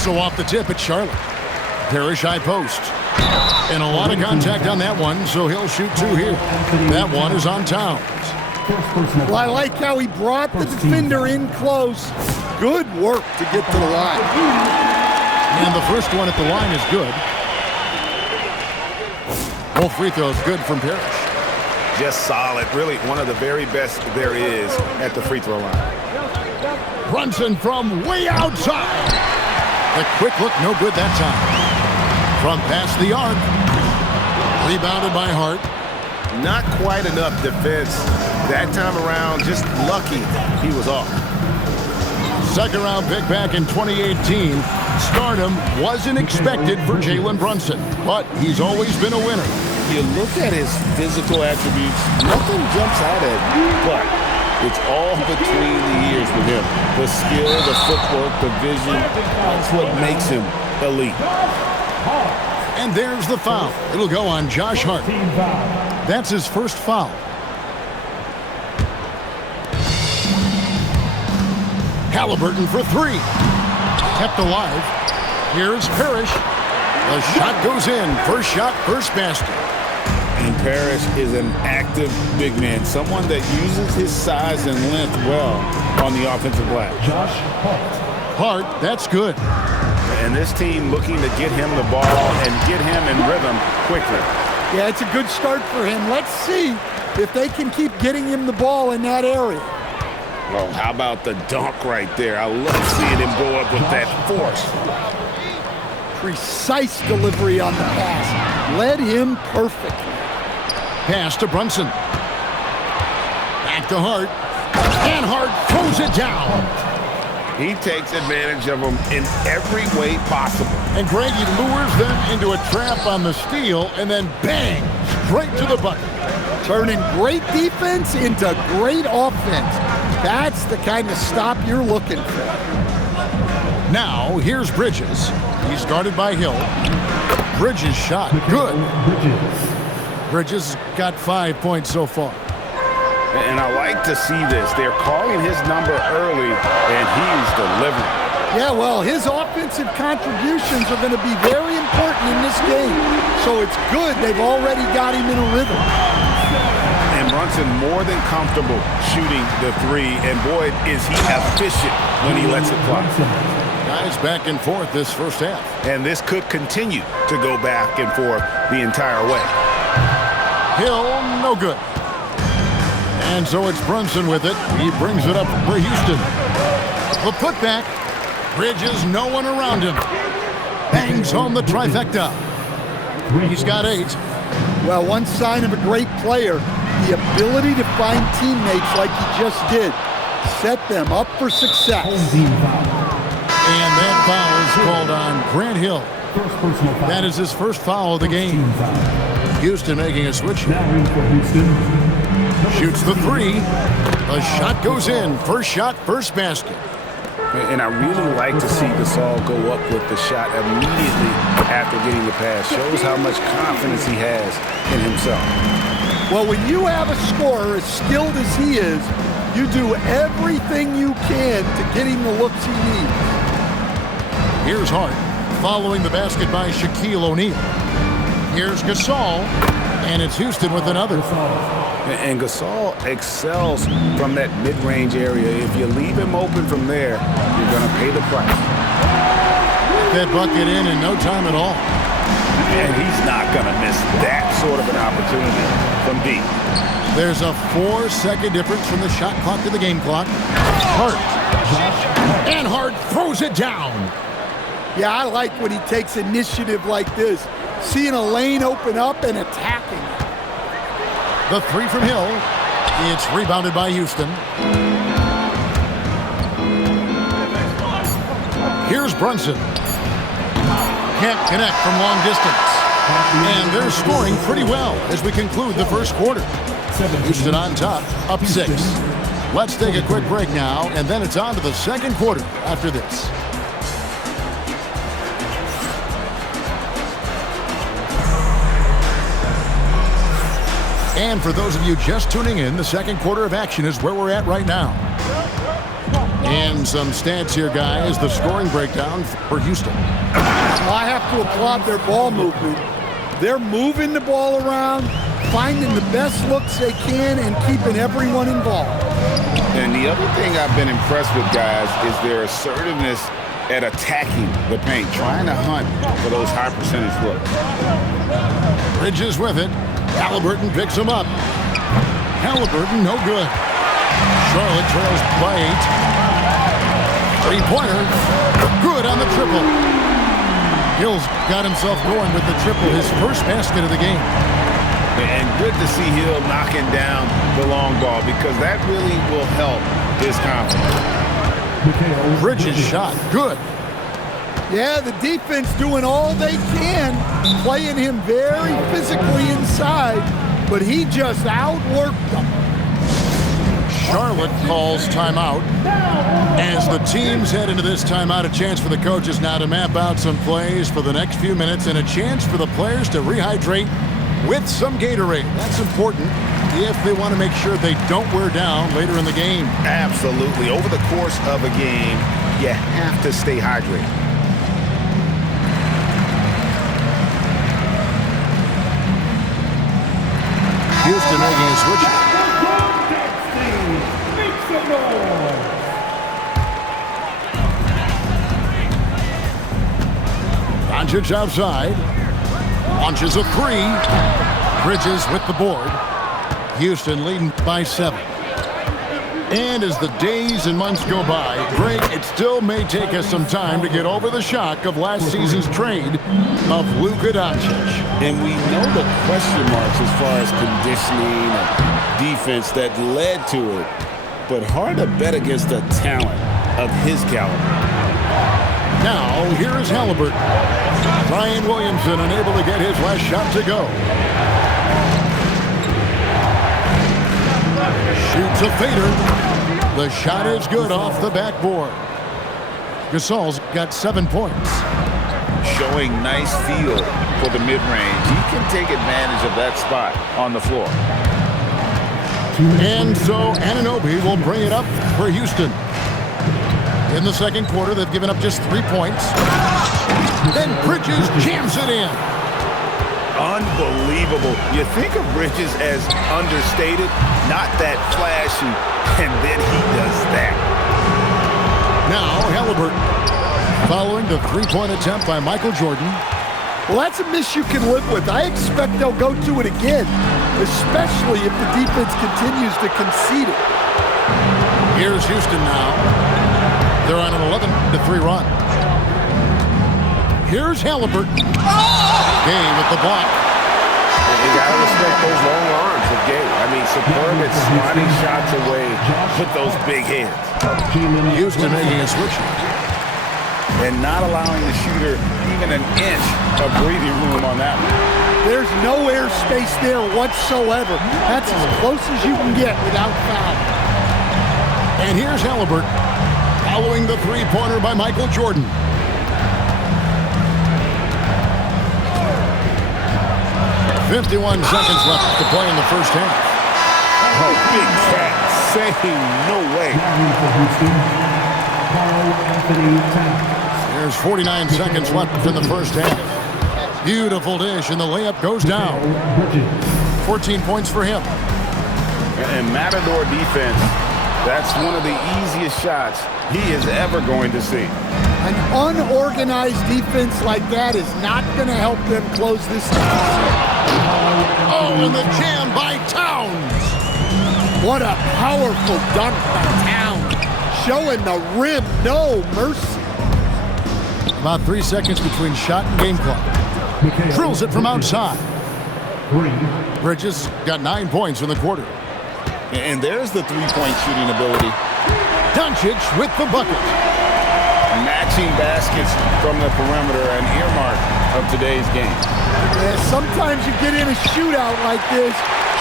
So off the tip, it's Charlotte. Parrish high post. And a lot of contact on that one, so he'll shoot 2 here. That one is on Towns. Well, I like how he brought the defender in close. Good work to get to the line. And the first one at the line is good. Both free throws good from Parrish. Just solid. Really one of the very best there is at the free throw line. Brunson from way outside. The quick look, no good that time. From past the arc. Rebounded by Hart. Not quite enough defense that time around. Just lucky he was off. Second round pick back in 2018. Stardom wasn't expected for Jalen Brunson, but he's always been a winner. You look at his physical attributes, nothing jumps out at you, but it's all between the ears with him. The skill, the footwork, the vision, that's what makes him elite. And there's the foul. It'll go on Josh Hart. That's his first foul. Halliburton for 3. Kept alive. Here's Parrish. The shot goes in. First shot, first basket. And Parrish is an active big man, someone that uses his size and length well on the offensive glass. Josh Hart. Hart, that's good. And this team looking to get him the ball and get him in rhythm quickly. Yeah, it's a good start for him. Let's see if they can keep getting him the ball in that area. Well, how about the dunk right there? I love seeing him go up with that force. Precise delivery on the pass. Led him perfectly. Pass to Brunson. Back to Hart. And Hart throws it down. He takes advantage of them in every way possible. And Greg, he lures them into a trap on the steal, and then bang, straight to the bucket. Turning great defense into great offense. That's the kind of stop you're looking for. Now, here's Bridges. He's guarded by Hill. Bridges shot, good. Bridges got 5 points so far. And I like to see this. They're calling his number early, and he's delivering. Yeah, well, his offensive contributions are going to be very important in this game. So it's good they've already got him in a rhythm. And Brunson more than comfortable shooting the 3. And boy, is he efficient when he lets it fly. Guys back and forth this first half. And this could continue to go back and forth the entire way. Hill, no good. And so it's Brunson with it. He brings it up for Houston. The putback. Bridges, no one around him. Bangs home the trifecta. He's got 8. Well, one sign of a great player, the ability to find teammates like he just did. Set them up for success. And that foul is called on Grant Hill. That is his first foul of the game. Houston making a switch. Shoots the 3. The shot goes in. First shot, first basket. And I really like to see Gasol go up with the shot immediately after getting the pass. Shows how much confidence he has in himself. Well, when you have a scorer as skilled as he is, you do everything you can to get him the looks he needs. Here's Hart, following the basket by Shaquille O'Neal. Here's Gasol, and it's Houston with another. And Gasol excels from that mid-range area. If you leave him open from there, you're going to pay the price. That bucket in no time at all. And he's not going to miss that sort of an opportunity from deep. There's a 4-second difference from the shot clock to the game clock. Hart. And Hart throws it down. Yeah, I like when he takes initiative like this. Seeing a lane open up and attacking it. The 3 from Hill. It's rebounded by Houston. Here's Brunson. Can't connect from long distance. And they're scoring pretty well as we conclude the first quarter. Houston on top, up 6. Let's take a quick break now, and then it's on to the second quarter after this. And for those of you just tuning in, the second quarter of action is where we're at right now. And some stats here, guys. The scoring breakdown for Houston. I have to applaud their ball movement. They're moving the ball around, finding the best looks they can, and keeping everyone involved. And the other thing I've been impressed with, guys, is their assertiveness at attacking the paint, trying to hunt for those high percentage looks. Bridges with it. Halliburton picks him up. Halliburton, no good. Charlotte trails by 8. Three-pointer, good on the triple. Hill's got himself going with the triple, his first basket of the game. And good to see Hill knocking down the long ball because that really will help his confidence. Bridges shot, good. Yeah, the defense doing all they can, playing him very physically inside, but he just outworked them. Charlotte calls timeout. As the teams head into this timeout, a chance for the coaches now to map out some plays for the next few minutes and a chance for the players to rehydrate with some Gatorade. That's important if they want to make sure they don't wear down later in the game. Absolutely. Over the course of a game, you have to stay hydrated. Houston making a switch. Doncic outside. Launches a three. Bridges with the board. Houston leading by 7. And as the days and months go by, Greg, it still may take us some time to get over the shock of last season's trade of Luka Doncic. And we know the question marks as far as conditioning and defense that led to it. But hard to bet against the talent of his caliber. Now, here is Halliburton. Brian Williamson unable to get his last shot to go. Shoots a fader. The shot is good off the backboard. Gasol's got 7 points. Showing nice feel for the mid-range. He can take advantage of that spot on the floor. And so Anunoby will bring it up for Houston. In the second quarter, they've given up just 3 points. Then Bridges jams it in. Unbelievable. You think of Bridges as understated, not that flashy, and then he does that. Now Halliburton, following the three-point attempt by Michael Jordan. Well, that's a miss you can live with. I expect they'll go to it again, especially if the defense continues to concede it. Here's Houston now. They're on an 11-3 run. Here's Halliburton. Gay with the block. You got to respect those long arms of Gay. I mean, superb at swatting shots away with those big hands. Houston making a switch. And not allowing the shooter even an inch of breathing room on that one. There's no airspace there whatsoever. That's as close as you can get without foul. And here's Halliburton, following the three-pointer by Michael Jordan. 51 seconds left to play in the first half. Oh, big cat saying no way. There's 49 seconds left in the first half. Beautiful dish, and the layup goes down. 14 points for him. And Matador defense, that's one of the easiest shots he is ever going to see. An unorganized defense like that is not going to help them close this deficit. Oh, and the jam by Towns. What a powerful dunk by Towns. Showing the rim no mercy. About 3 seconds between shot and game clock. Drills it from outside. Bridges got 9 points in the quarter. And there's the three-point shooting ability. Doncic with the bucket. Matching baskets from the perimeter, an earmark of today's game. Yeah, sometimes you get in a shootout like this,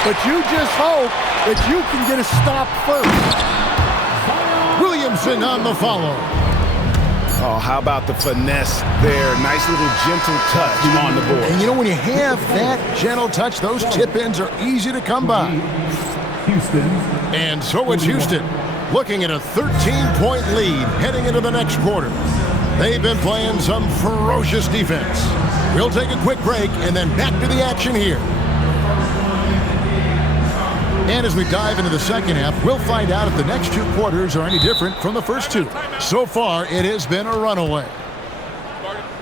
but you just hope that you can get a stop first. Williamson on the follow. Oh, how about the finesse there? Nice little gentle touch on the board. And you know, when you have that gentle touch, those tip-ins are easy to come by. Houston. And so it's Houston. looking at a 13-point lead heading into the next quarter. They've been playing some ferocious defense. We'll take a quick break and then back to the action here. And as we dive into the second half, we'll find out if the next two quarters are any different from the first two. So far, it has been a runaway.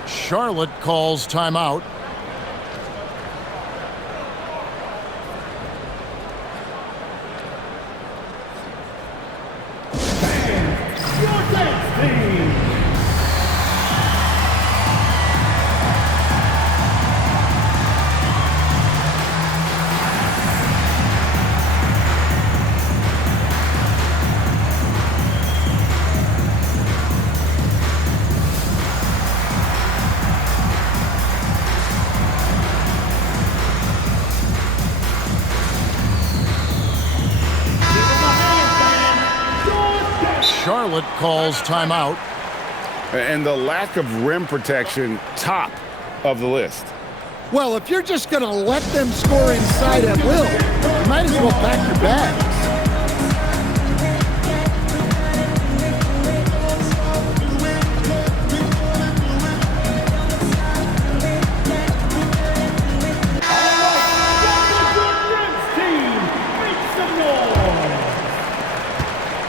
Charlotte calls timeout. Charlotte calls timeout. And the lack of rim protection, top of the list. Well, if you're just going to let them score inside at will, you might as well pack your bags.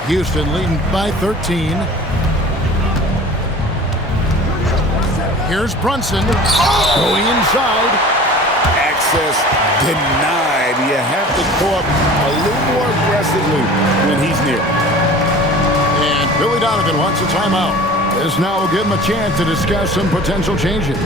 Houston leading by 13. Here's Brunson going inside. Access denied. You have to go up a little more aggressively when he's near. And Billy Donovan wants a timeout. This now will give him a chance to discuss some potential changes.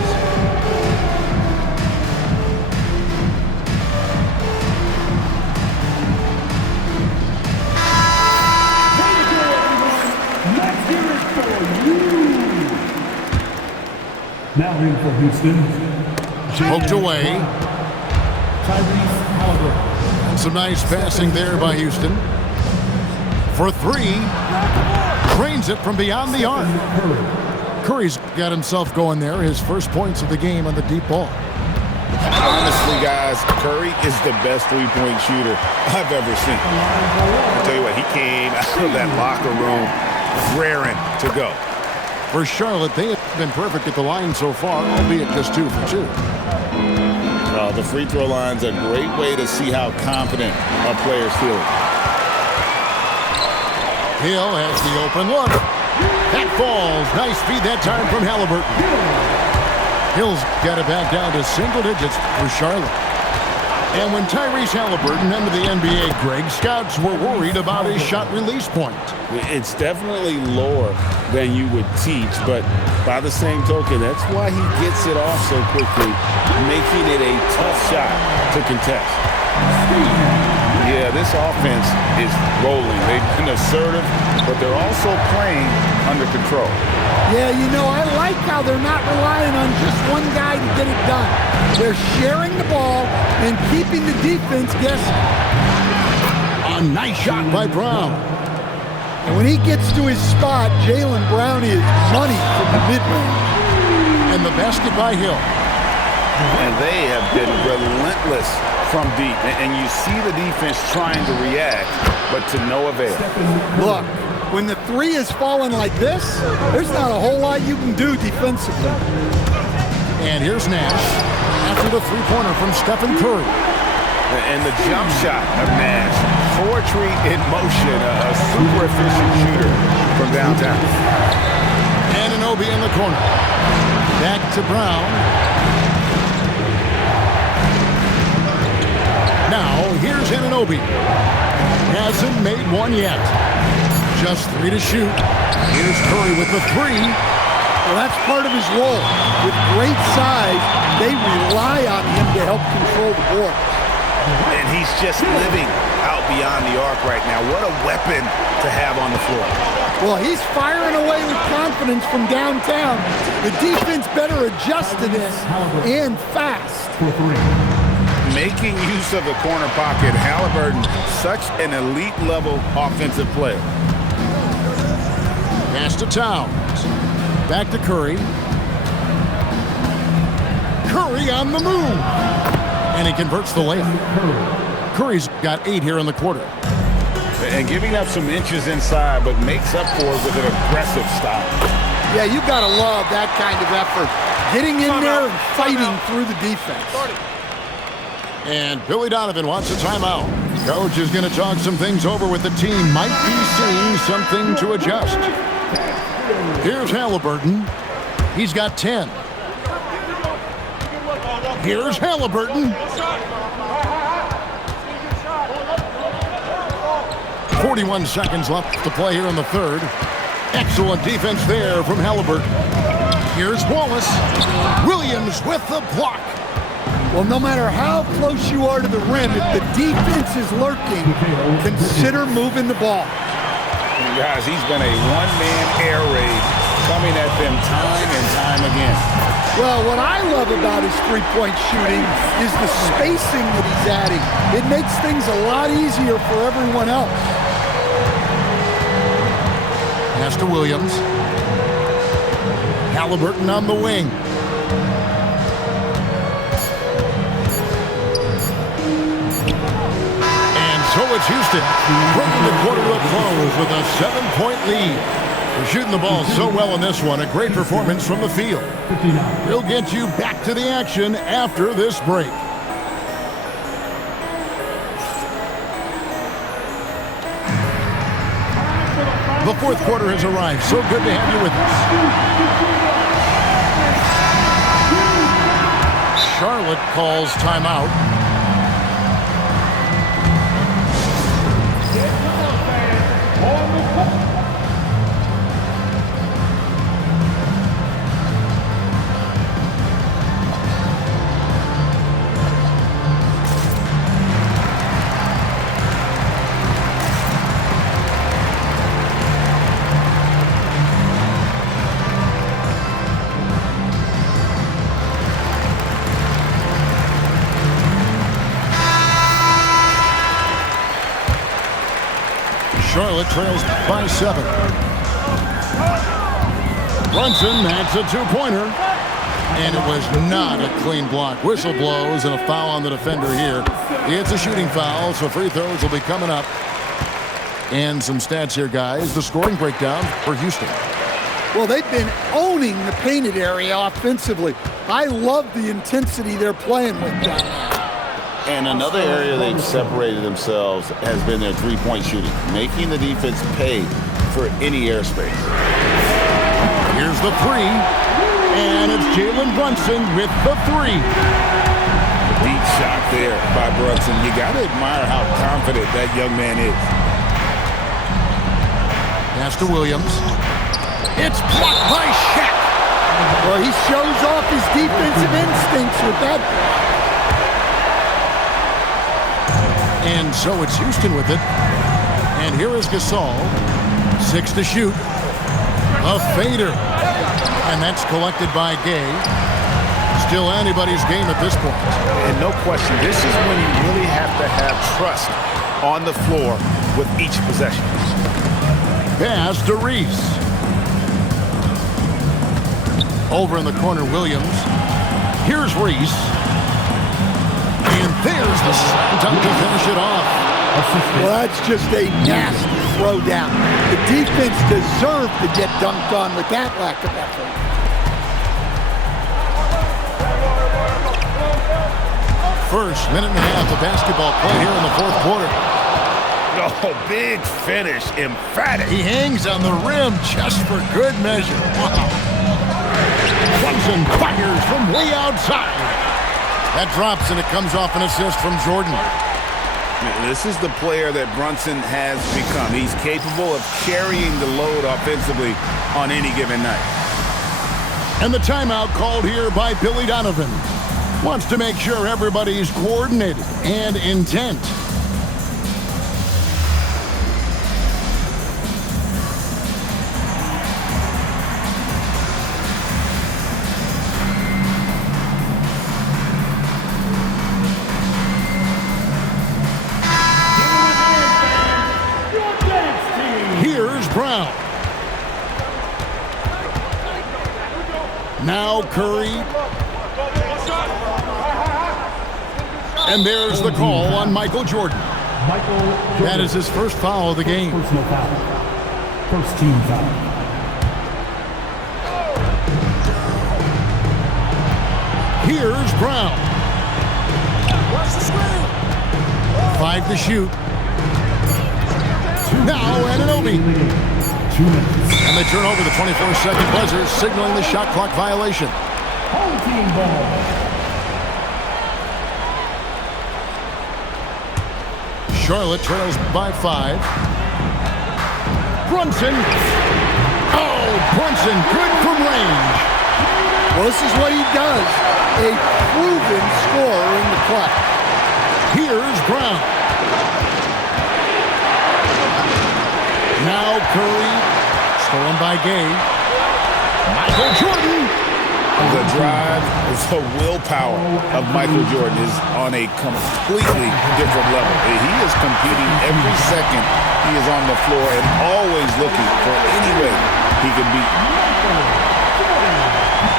Now in for Houston. Poked away. Tyrese Halliburton. Some nice passing there by Houston. For three. Drains it from beyond the arc. Curry's got himself going there. His first points of the game on the deep ball. Honestly, guys, Curry is the best three-point shooter I've ever seen. I'll tell you what, he came out of that locker room raring to go. For Charlotte, they have been perfect at the line so far, albeit just 2 for 2. The free throw line's a great way to see how confident a player's feeling. Hill has the open look. That falls. Nice feed that time from Halliburton. Hill's got it back down to single digits for Charlotte. And when Tyrese Halliburton entered the NBA, Greg, scouts were worried about his shot release point. It's definitely lower than you would teach, but by the same token, that's why he gets it off so quickly, making it a tough shot to contest. Yeah, this offense is rolling. They've been assertive, but they're also playing under control. Yeah, you know, I like how they're not relying on just one guy to get it done. They're sharing the ball and keeping the defense guessing. A nice shot by Brown. And when he gets to his spot, Jaylen Brown is money from the mid-range. And the basket by Hill. And they have been relentless from deep. And you see the defense trying to react, but to no avail. Look, when the three is falling like this, there's not a whole lot you can do defensively. And here's Nash after the three-pointer from Stephen Curry. And the jump shot of Nash. Poetry in motion, a super efficient shooter from downtown. Anunoby in the corner. Back to Brown. Now, here's Anunoby. Hasn't made one yet. Just 3 to shoot. Here's Curry with the 3. Well, that's part of his role. With great size, they rely on him to help control the board. And he's just living out beyond the arc right now. What a weapon to have on the floor. Well, he's firing away with confidence from downtown. The defense better adjust to this, and fast. Making use of the corner pocket, Halliburton, such an elite-level offensive player. Pass to Towns. Back to Curry. Curry on the move. And he converts the layup. Curry's got 8 here in the quarter. And giving up some inches inside, but makes up for it with an aggressive stop. Yeah, you got to love that kind of effort. Getting in there and fighting through the defense. And Billy Donovan wants a timeout. Coach is going to talk some things over with the team. Might be seeing something to adjust. Here's Halliburton. He's got 10. Here's Halliburton. 41 seconds left to play here in the third. Excellent defense there from Halliburton. Here's Wallace. Williams with the block. Well, no matter how close you are to the rim, if the defense is lurking, consider moving the ball. Guys, he's been a one-man air raid coming at them time and time again. Well, what I love about his three-point shooting is the spacing that he's adding. It makes things a lot easier for everyone else. Pass to Williams. Halliburton on the wing. So it's Houston bringing the quarter to a close with a 7-point lead. They're shooting the ball so well in this one. A great performance from the field. We'll get you back to the action after this break. The fourth quarter has arrived. So good to have you with us. Charlotte calls timeout. Charlotte trails by 7. Brunson, that's a two-pointer. And it was not a clean block. Whistle blows and a foul on the defender here. It's a shooting foul, so free throws will be coming up. And some stats here, guys. The scoring breakdown for Houston. Well, they've been owning the painted area offensively. I love the intensity they're playing with down there. And another area they've separated themselves has been their three-point shooting, making the defense pay for any airspace. Here's the three, and it's Jalen Brunson with the three. Deep shot there by Brunson. You got to admire how confident that young man is. Pass to Williams. It's blocked by Shaq. Well, he shows off his defensive instincts with that. And so it's Houston with it. And here is Gasol. 6 to shoot. A fader. And that's collected by Gay. Still anybody's game at this point. And no question, this is when you really have to have trust on the floor with each possession. Pass to Reese. Over in the corner, Williams. Here's Reese. And there's the time to finish it off. Well, that's just a nasty throwdown. The defense deserved to get dunked on with that lack of effort. First minute and a half of basketball play here in the fourth quarter. Oh, big finish, emphatic. He hangs on the rim just for good measure. Wow. Brunson fires from way outside. That drops and it comes off an assist from Jordan. This is the player that Brunson has become. He's capable of carrying the load offensively on any given night. And the timeout called here by Billy Donovan. Wants to make sure everybody's coordinated and intent. Here's Brown. Now Curry. And there's the call on Michael Jordan. Michael Jordan. That is his first foul of the game. Personal foul. First team foul. Here's Brown. 5 to shoot. Now Anunoby. 2 minutes. And they turn over the 24-second buzzer, signaling the shot clock violation. Home team ball. Charlotte trails by 5. Brunson. Oh, Brunson, good from range. Well, this is what he does. A proven scorer in the clutch. Here's Brown. Now Curry. Stolen by Gay. Michael Jordan. The drive, the willpower of Michael Jordan is on a completely different level. He is competing every second he is on the floor and always looking for any way he can beat.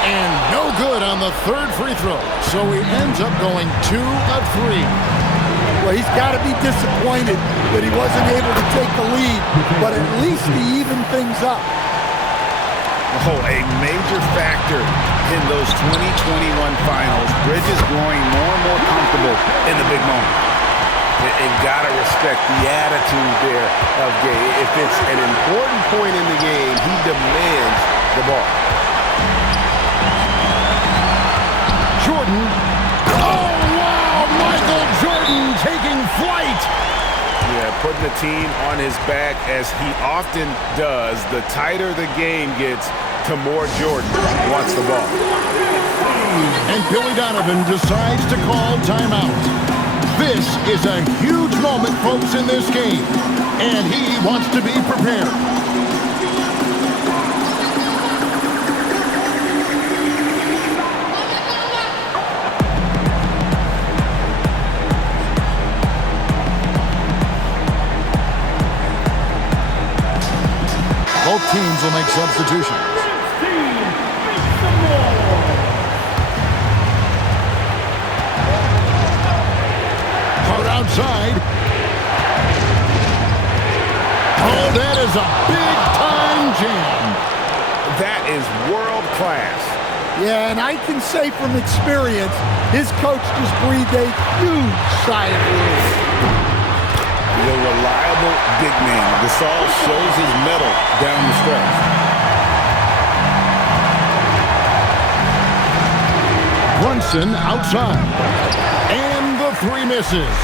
And no good on the third free throw. So he ends up going 2 of 3. Well, he's got to be disappointed that he wasn't able to take the lead, but at least he evened things up. Oh, a major factor in those 2021 finals. Bridges growing more and more comfortable in the big moment. And got to respect the attitude there of Gay. If it's an important point in the game, he demands the ball. Jordan. Oh, wow! Michael Jordan taking flight. Yeah, putting the team on his back as he often does. The tighter the game gets, the more Jordan wants the ball. And Billy Donovan decides to call timeout. This is a huge moment, folks, in this game. And he wants to be prepared. Both teams will make substitutions. Hard outside. Oh, that is a big-time jam. That is world class. Yeah, and I can say from experience, his coach just breathed a huge sigh of relief. The reliable big man. Gasol shows his mettle down the stretch. Brunson outside. And the 3 misses.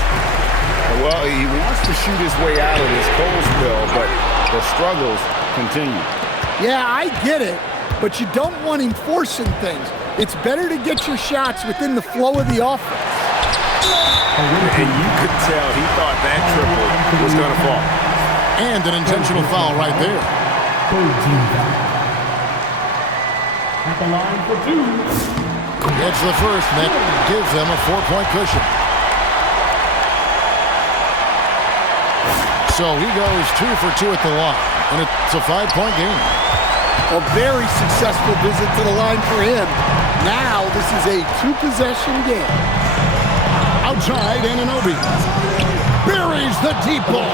Well, he wants to shoot his way out of this cold spell, but the struggles continue. Yeah, I get it, but you don't want him forcing things. It's better to get your shots within the flow of the offense. And you could tell he thought that triple was going to fall. And an intentional foul right there. Third team foul. At the line for 2. Gets the first, and that gives them a 4-point cushion. So he goes 2 for 2 at the line, and it's a 5-point game. A very successful visit to the line for him. Now this is a 2-possession game. Outside, Anunoby buries the deep ball.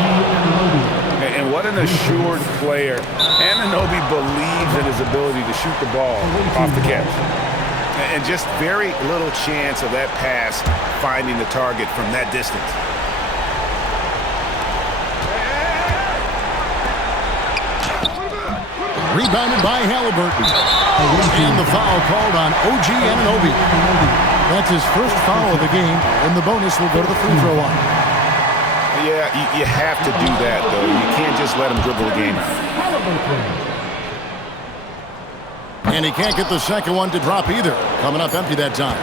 And what an assured player. Anunoby believes in his ability to shoot the ball off the catch. And just very little chance of that pass finding the target from that distance. Rebounded by Halliburton. And the foul called on OG Anunoby. That's his first foul of the game, and the bonus will go to the free throw line. Yeah, you have to do that, though. You can't just let him dribble the game. And he can't get the second one to drop either. Coming up empty that time.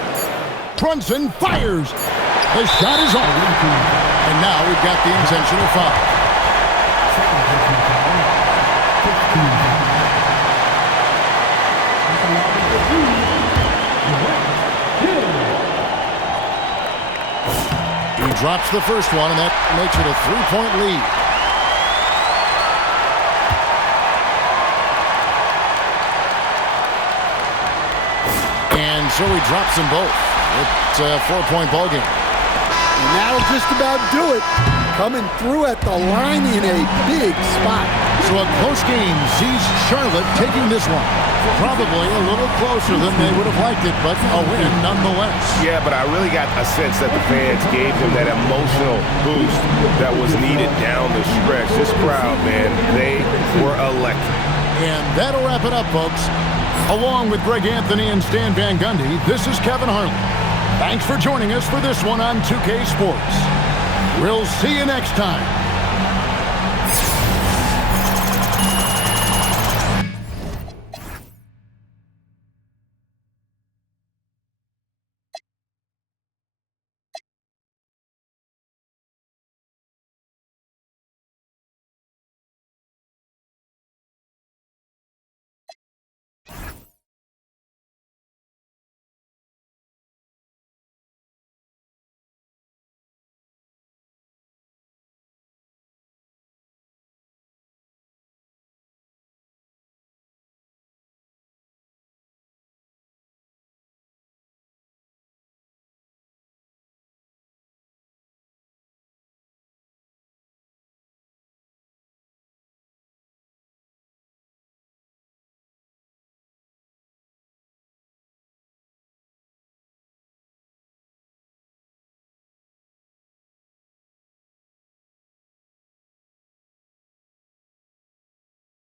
Brunson fires. The shot is on. And now we've got the intentional foul. He drops the first one, and that makes it a 3-point lead. And so he drops them both. It's a 4-point ball game. And that'll just about do it. coming through at the line in a big spot. So a close game sees Charlotte taking this one. Probably a little closer than they would have liked it, but a win nonetheless. Yeah, but I really got a sense that the fans gave him that emotional boost that was needed down the stretch. This crowd, man, they were electric. And that'll wrap it up, folks. Along with Greg Anthony and Stan Van Gundy, this is Kevin Harlan. Thanks for joining us for this one on 2K Sports. We'll see you next time.